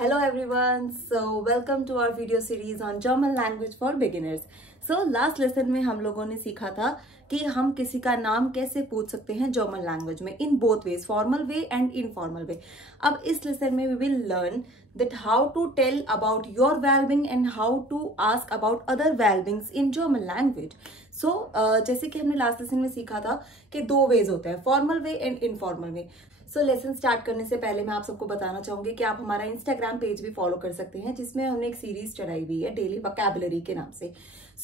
Hello everyone, so welcome to our video series on German language for beginners. So last lesson में हम लोगों ने सीखा था कि हम किसी का नाम कैसे पूछ सकते हैं जर्मन लैंग्वेज में in both ways, formal way and informal way. अब इस लेसन में we will learn that how to tell about your well-being and how to ask about other well-beings in German language. So जैसे कि हमने last lesson में सीखा था कि दो वेज होते हैं, formal way and informal way. So lesson start करने से पहले मैं आप सबको बताना चाहूंगी कि आप हमारा इंस्टाग्राम पेज भी फॉलो कर सकते हैं जिसमें हमने एक सीरीज चढ़ाई हुई है डेली वोकैबुलरी के नाम से.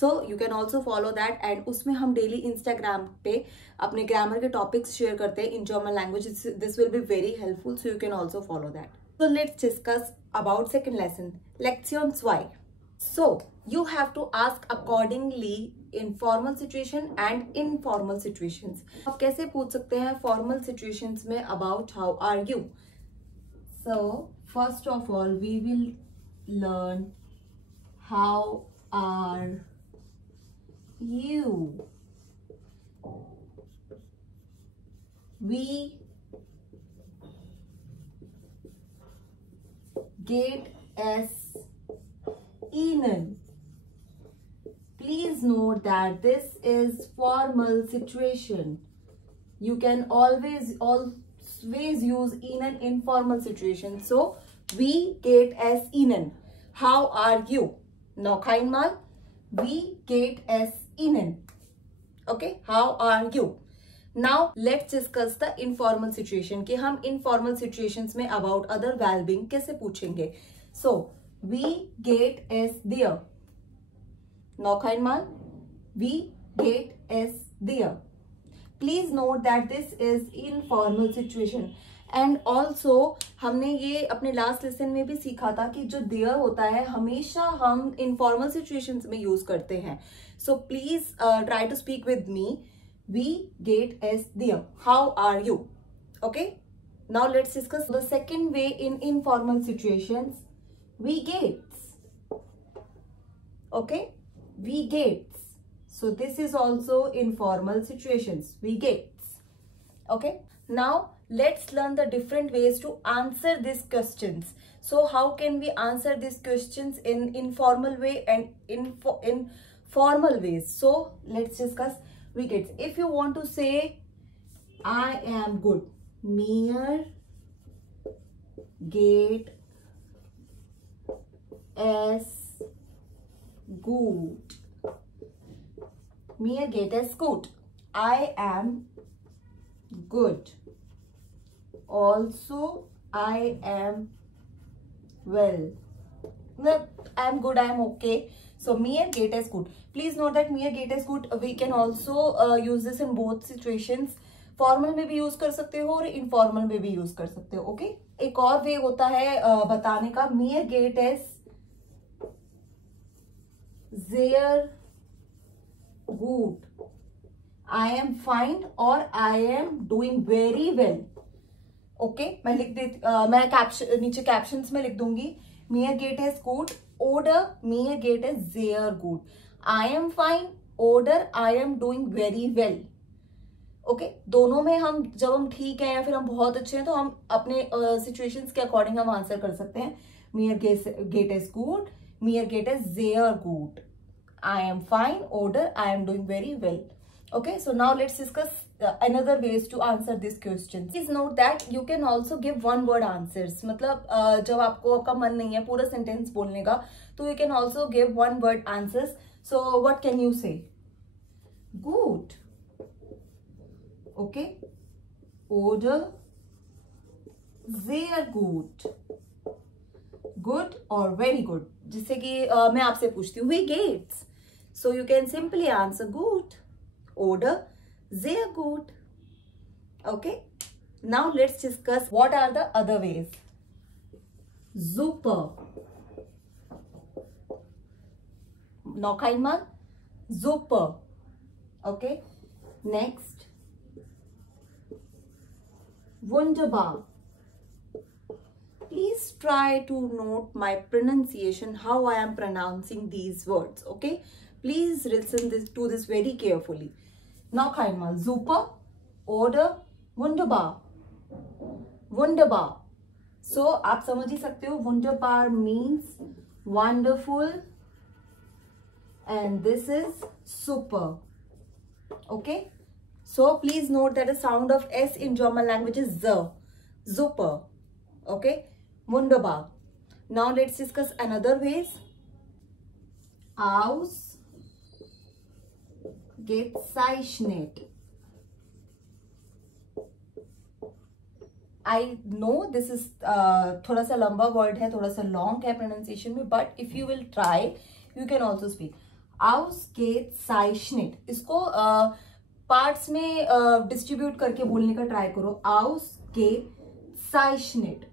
सो you can also follow that and उसमें हम डेली इंस्टाग्राम पे अपने ग्रामर के टॉपिक्स शेयर करते हैं in German language. This will be very helpful, so you can also follow that. So let's discuss about second lesson, Lektion 2. So you have to ask accordingly in formal situation and informal situations. आप कैसे पूछ सकते हैं formal situations में about how are you? So first of all we will learn how are you. We geht es Ihnen? Please note that this is formal situation. You can always use Ihnen in formal situation. So, wie geht es Ihnen? How are you? Noch einmal. Wie geht es Ihnen? Okay, how are you? Now let's discuss the informal situation कि हम informal situations में about other well-being कैसे पूछेंगे. So wie geht es dir? Noch einmal. Wie geht es dir? Please note that this is informal situation. And also हमने ये अपने last lesson में भी सीखा था कि जो there होता है हमेशा हम informal situations में use करते हैं. So please try to speak with me. We geht es dir. How are you? Okay. Now let's discuss the second way in informal situations. We geht's. Okay. We geht's. So this is also informal situations. We geht's. Okay. Now let's learn the different ways to answer these questions. So how can we answer these questions in informal way and in formal ways? So let's discuss. We get. If you want to say I am good, mir geht es gut. Mir geht es gut. I am good. Also I am well. I am good, I am okay. So mir geht es gut. Please note that mir geht es gut we can also use this in both situations. Formal में भी use कर सकते हो और informal में भी use कर सकते हो. ओके. एक और वे होता है बताने का. mir geht es sehr gut. I am fine और I am doing very well. Okay. मैं लिख देती मैं कैप्शन नीचे कैप्शंस में लिख दूंगी. mir geht es gut oder mir geht es sehr gut. I am fine oder I am doing very well. Okay. दोनों में हम जब हम ठीक है या फिर हम बहुत अच्छे हैं तो हम अपने सिचुएशंस के अकॉर्डिंग हम आंसर कर सकते हैं. mir geht es gut, mir geht es sehr gut. I am fine oder I am doing very well. Okay, so now let's discuss another ways to answer this question. Please note that you can also give one word answers. मतलब जब आपका मन नहीं है पूरा sentence बोलने का तो you can also give one word answers. So what can you say? Good. Okay. Oder sehr gut. Good or very good. जिससे कि मैं आपसे पूछती हूँ wie geht's? So you can simply answer good. Oder sehr gut. Okay. Now let's discuss what are the other ways. Super. Noch einmal. Super. Okay. Next. Wunderbar. Please try to note my pronunciation, how I am pronouncing these words. Okay. Please listen to this very carefully. Noch einmal. Super oder wunderbar. Wunderbar. सो आप समझ ही सकते हो, wunderbar means wonderful and this is super. Okay, so please note that the sound of S in German language is Z, super. Okay, wunderbar. Now let's discuss another ways. Ausgezeichnet. I know this is थोड़ा सा लंबा word है, थोड़ा सा long है pronunciation में, but if you will try you can also speak. Ausgezeichnet. इसको parts में डिस्ट्रीब्यूट करके बोलने का ट्राई करो. Ausgezeichnet.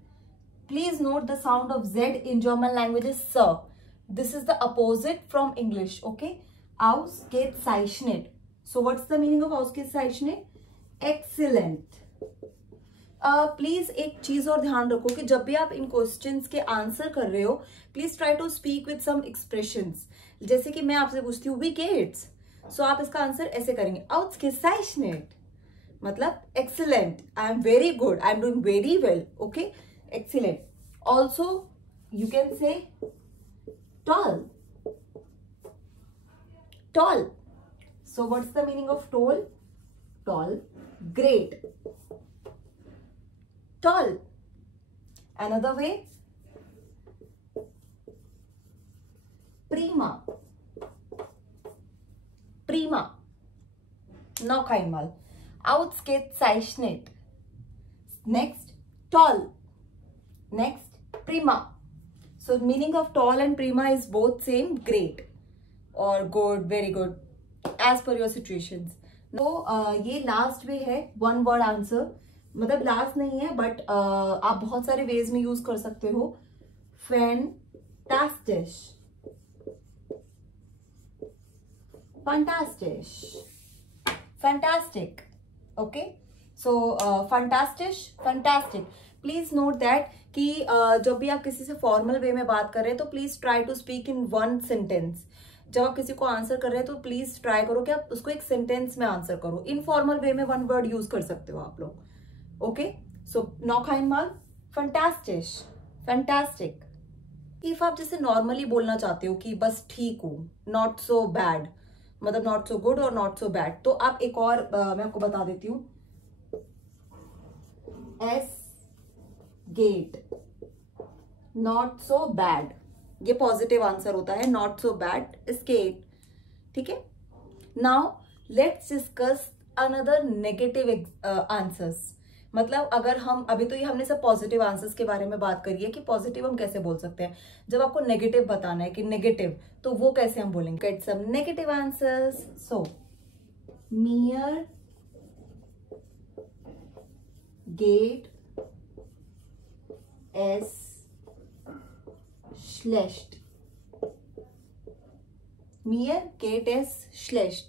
Please note the sound of Z in German language is S. This is the opposite from English. Okay, Ausgezeichnet. So what's the meaning of Ausgezeichnet? Excellent. Please एक चीज और ध्यान रखो कि जब भी आप इन क्वेश्चंस के आंसर कर रहे हो, please try to speak with some expressions. जैसे कि मैं आपसे पूछती हूँ विकेट्स, सो आप इसका आंसर ऐसे करेंगे, Ausgezeichnet, मतलब excellent, I am very good, I am doing very well. Okay, excellent. Also you can say tall. Tall. So what's the meaning of tall? Tall. Great. Tall. Another way. Prima. Prima. Noch einmal. Ausgezeichnet. Next. Tall. Next. Prima. So meaning of tall and prima is both same, great or good, very good, as per your situations. तो ये last way है, one word answer. मतलब last नहीं है, but आप बहुत सारे veg में यूज कर सकते हो. Fantastic, fantastic, fantastic. Okay, so fantastic, fantastic. Please note that कि जब भी आप किसी से फॉर्मल वे में बात कर रहे हैं तो please try to speak in one sentence. जब आप किसी को आंसर कर रहे हैं तो प्लीज ट्राई करो कि आप उसको एक सेंटेंस में आंसर करो. इनफॉर्मल वे में वन वर्ड यूज कर सकते हो आप लोग. Okay, so noch einmal, fantastisch, fantastic. If आप जैसे नॉर्मली बोलना चाहते हो कि बस ठीक हूं, नॉट सो बैड, मतलब नॉट सो गुड और नॉट सो बैड, तो आप एक और मैं आपको बता देती हूँ. गेट, नॉट सो बैड, ये पॉजिटिव आंसर होता है. Not so bad, skate. ठीक है. Now let's discuss another negative answers. मतलब अगर हम अभी तो ये हमने सब पॉजिटिव आंसर्स के बारे में बात करी है कि पॉजिटिव हम कैसे बोल सकते हैं. जब आपको नेगेटिव बताना है कि नेगेटिव, तो वो कैसे हम बोलेंगे. Get some negative answers. So मियर गेट एस schlecht. Mir geht es schlecht.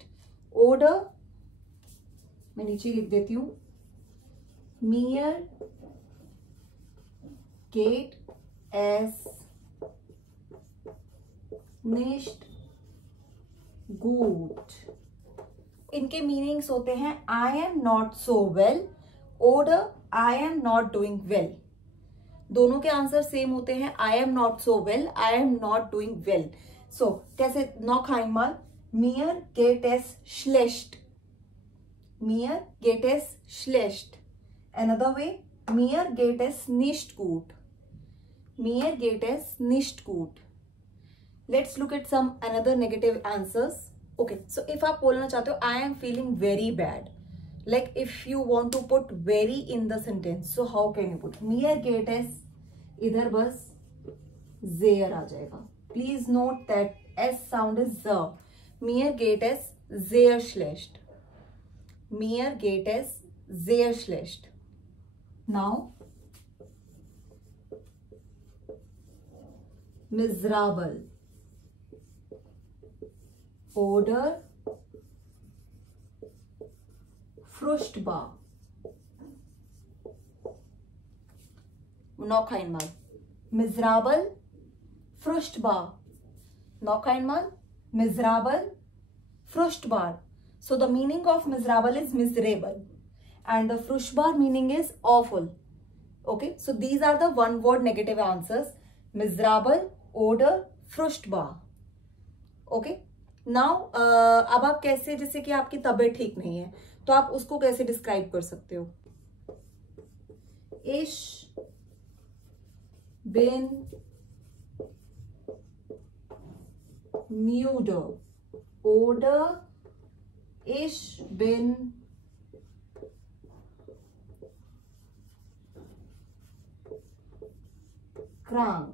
Oder मैं नीचे लिख देती हूं, Mir geht es nicht gut. इनके मीनिंग्स होते हैं I am not so well oder I am not doing well. दोनों के आंसर सेम होते हैं. I am not so well, I am not doing well. So कैसे. noch einmal, mir geht es schlecht. Mir geht es schlecht. Another way, mir geht es nicht gut. Mir geht es nicht gut. Let's look at some another negative answers. Okay, so if आप बोलना चाहते हो I am feeling very bad, like if you want to put very in the sentence, so how can you put mir geht es, इधर बस sehr आ जाएगा. Please note that S sound is Z. Mir geht es sehr schlecht. Mir geht es sehr schlecht. Now miserable oder fruchtbar. Noch einmal. Miserable, fruchtbar. Noch einmal. Miserable, fruchtbar. So the meaning of miserable is miserable. And the fruchtbar meaning is awful. Okay, so these are the one word negative answers: miserable, odor, fruchtbar. Okay, now अब आप कैसे, जैसे कि आपकी तबीयत ठीक नहीं है तो आप उसको कैसे डिस्क्राइब कर सकते हो? Ich bin müde oder ich bin krank.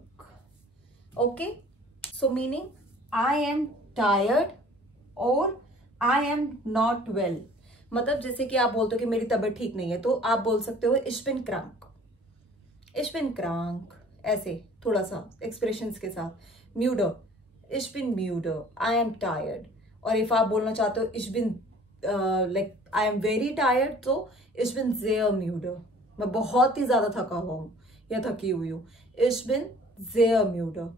Okay, so meaning I am tired or I am not well. मतलब जैसे कि आप बोलते हो कि मेरी तबीयत ठीक नहीं है तो आप बोल सकते हो ich bin krank, ich bin krank, ऐसे थोड़ा सा एक्सप्रेशंस के साथ. müde, ich bin müde, I am tired. और इफ आप बोलना चाहते हो ich bin like I am very tired तो ich bin sehr müde, मैं बहुत ही ज्यादा थका हुआ हूँ या थकी हुई हूँ. Ich bin sehr müde,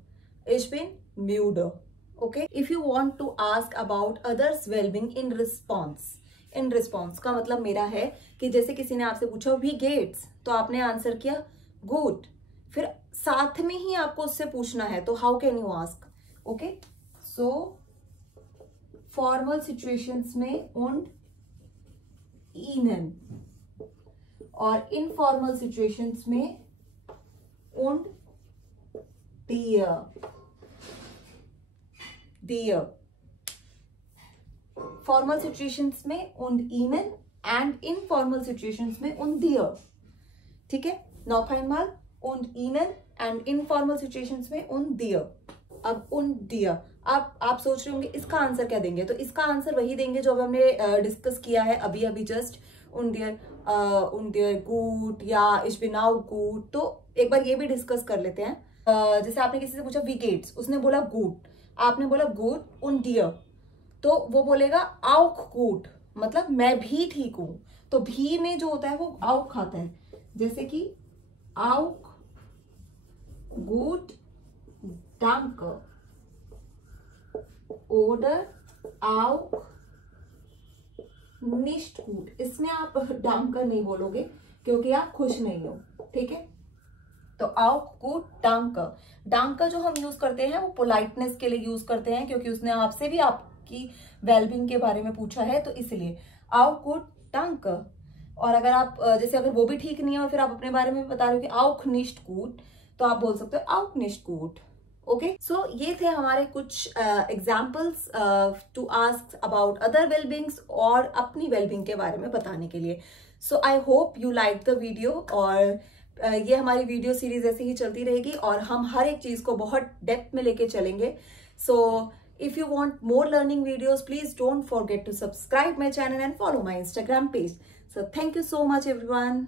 ich bin müde. Okay, if you want to ask about others well-being in response, in response का मतलब मेरा है कि जैसे किसी ने आपसे पूछा wie geht's तो आपने आंसर किया good, फिर साथ में ही आपको उससे पूछना है तो how can you ask? Okay, so formal situations में und ihnen और informal situations में und dir, dir. Formal situations में und ihnen and informal situations में und dir. ठीक है, noch einmal und ihnen and informal situations में und dir. अब und dir, अब आप सोच रहे होंगे इसका आंसर क्या देंगे, तो इसका आंसर वही देंगे जो हमने डिस्कस किया है अभी अभी जस्ट. und dir gut या ich bin auch gut. तो एक बार ये भी डिस्कस कर लेते हैं. जैसे आपने किसी से पूछा wie geht's, उसने बोला good, आपने बोला good und dir, तो वो बोलेगा auch gut, मतलब मैं भी ठीक हूं. तो भी में जो होता है वो auch आता है, जैसे कि auch gut danke oder auch nicht gut. इसमें आप danke नहीं बोलोगे क्योंकि आप खुश नहीं हो. ठीक है, तो auch gut danke. danke जो हम यूज करते हैं वो पोलाइटनेस के लिए यूज करते हैं क्योंकि उसने आपसे भी आपकी वेलबींग के बारे में पूछा है, तो इसलिए auch gut danke. और अगर आप जैसे अगर वो भी ठीक नहीं है और फिर आप अपने बारे में बता रहे हो कि auch nicht gut, तो आप बोल सकते हो auch nicht gut. Okay, so ये थे हमारे कुछ examples to ask about other wellbeings और अपनी वेलबींग के बारे में बताने के लिए. So I hope you like the video, और ये हमारी वीडियो सीरीज ऐसे ही चलती रहेगी और हम हर एक चीज को बहुत डेप्थ में लेके चलेंगे. सो if you want more learning videos, please don't forget to subscribe my channel and follow my Instagram page. So thank you so much everyone.